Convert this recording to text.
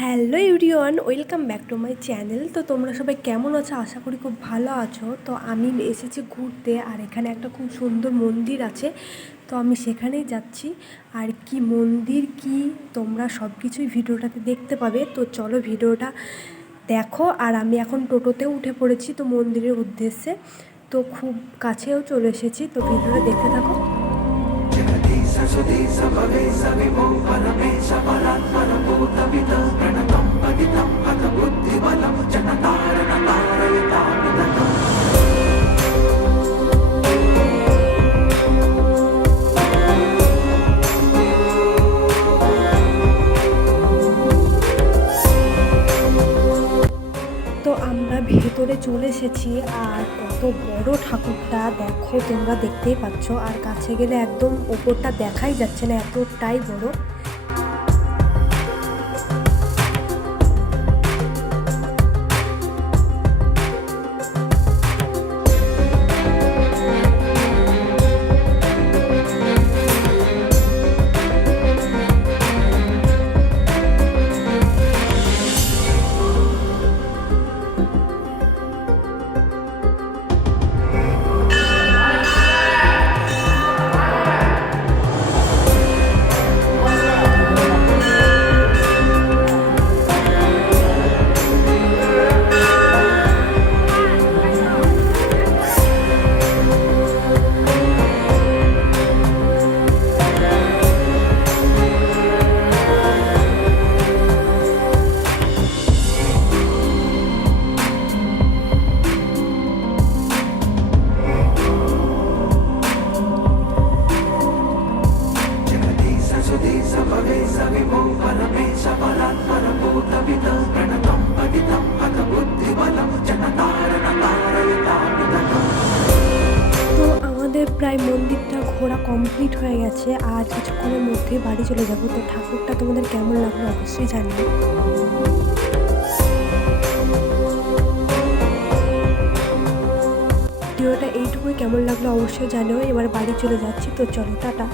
Hello everyone welcome back to my channel. তো তোমরা সবাই কেমন আছো? আশা করি খুব ভালো আছো। তো আমি এসেছি ঘুরতে আর এখানে একটা খুব সুন্দর মন্দির আছে। তো আমি সেখানেই যাচ্ছি। আর কি মন্দির, কি তোমরা সব কিছুই ভিডিওটাতে দেখতে পাবে। তো চলো ভিডিওটা দেখো। আর আমি এখন টোটোতেও উঠে পড়েছি তো মন্দিরের উদ্দেশ্যে। তো খুব কাছেও চলে এসেছি। তো ভিডিওটা দেখতে থাকো। তো আমরা ভেতরে চলে এসেছি আর কত বড় ঠাকুরটা দেখো, তোমরা দেখতেই পাচ্ছ। আর কাছে গেলে একদম ওপরটা দেখাই যাচ্ছে না, এতটাই বড়। তো আমাদের প্রায় মন্দিরটা ঘোরা কমপ্লিট হয়ে গেছে, আর কিছুক্ষণের মধ্যে বাড়ি চলে যাব। তো ঠাকুরটা তোমাদের কেমন লাগল অবশ্যই জানিও। ভিডিওটা এইটুকুই কেমন লাগল অবশ্যই জানিও। এবার বাড়ি চলে যাচ্ছি, তো চলো, টাটা।